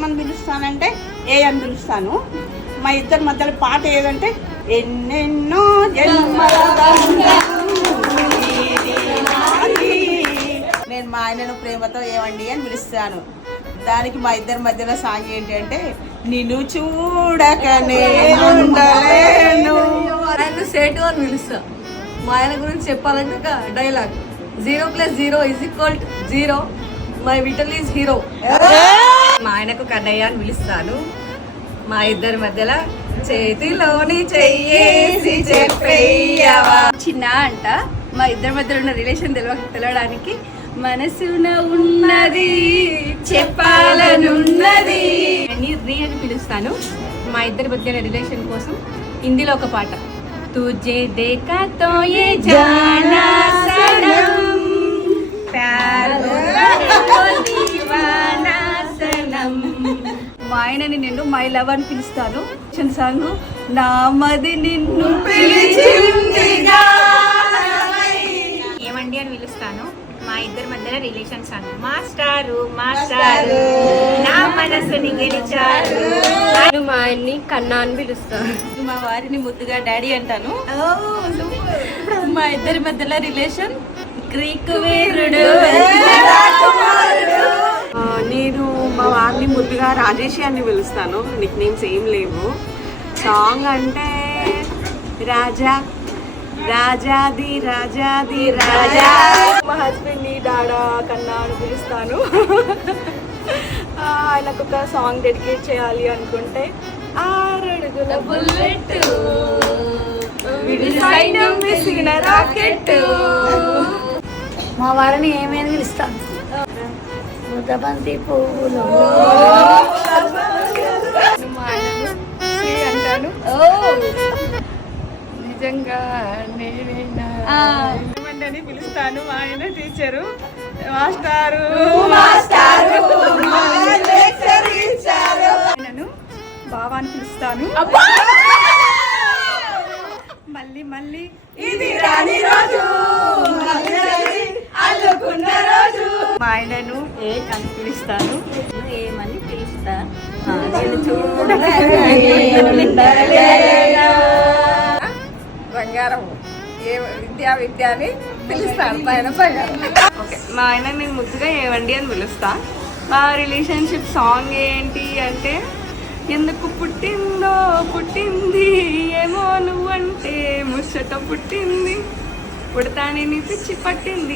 ఏమని పిలుస్తానంటే ఏ అని పిలుస్తాను. మా ఇద్దరి మధ్యలో పాట ఏదంటే ఎన్నెన్నో జన్మల నేను మా ఆయనను ప్రేమతో ఏమండి అని పిలుస్తాను. దానికి మా ఇద్దరి మధ్యలో సాంగ్ ఏంటి అంటే నిన్ను చూడక నేనుండలేను. ఆయన సేటు అని పిలుస్తా. మా ఆయన గురించి చెప్పాలంటే ఒక dialogue 0+0=0. My vital is hero. మా ఆయనకు కన్నయ్య అని పిలుస్తాను. మా ఇద్దరి మధ్యలో చేతిలోని చెయ్యేసి చెప్పేయవా చిన్న అంట. మా ఇద్దరి మధ్యలో ఉన్న రిలేషన్ తెలవడానికి మనసున ఉన్నది చెప్పాలనున్నది రీ అని పిలుస్తాను. మా ఇద్దరి మధ్య రిలేషన్ కోసం హిందీలో ఒక పాట తుజే దేకా తో యే జానా సనమ్ ప్యార్ దీవానా సనమ్. మా ఆయనని నేను మై లవ్ అని పిలుస్తాను. సాంగ్ నా మది నిన్ను పిలిచిందిగా ఏమండి అని పిలుస్తాను. మా ఇద్దరి మధ్యలో రిలేషన్ సాంగ్ మాస్టారు మాస్టారు నా మనసుని గెలిచారు. మా ఆయన్ని కన్నా అని పిలుస్తాను. మా వారిని ముద్దుగా డాడీ అంటాను. మా ఇద్దరి మధ్యలో రిలేషన్ గ్రీకు వీరుడు. నేను మా వారిని ముద్దుగా రాజేషి అని పిలుస్తాను. నిక్ నేమ్స్ ఏం లేవు. సాంగ్ అంటే రాజా రాజాది రాజాది రాజా. మా హస్బెండ్ని డాడా కన్నా అని పిలుస్తాను. ఆయనకు ఒక సాంగ్ డెడికేట్ చేయాలి అనుకుంటే 6 అడుగుల బుల్లెట్ విసిన రాకెట్. మా వారిని ఏమైనా పిలుస్తాను ముద్దబంతి పువ్వులు. మా ఆయనను శ్రీ అంటాను. నిజంగా నేనైనా అని పిలుస్తాను. మా ఆయన టీచరు మాస్టారు ఆయనను బావా అని పిలుస్తాను. మళ్ళీ మళ్ళీ ఇది రాని రోజు అల్లుకున్న రోజు. మా ఆయనను ఏ అని పిలుస్తాను. ఏమని పిలుస్తా బంగారం ఏ విద్య అని పిలుస్తాను. పైన బంగారం. ఓకే, మా ఆయన నేను ముద్దుగా ఏవండి అని పిలుస్తా. మా రిలేషన్షిప్ సాంగ్ ఏంటి అంటే ఎందుకు పుట్టిందో పుట్టింది ఏమో నువ్వంటే ముచ్చట పుట్టింది పుడతాని నీ పిచ్చి పట్టింది.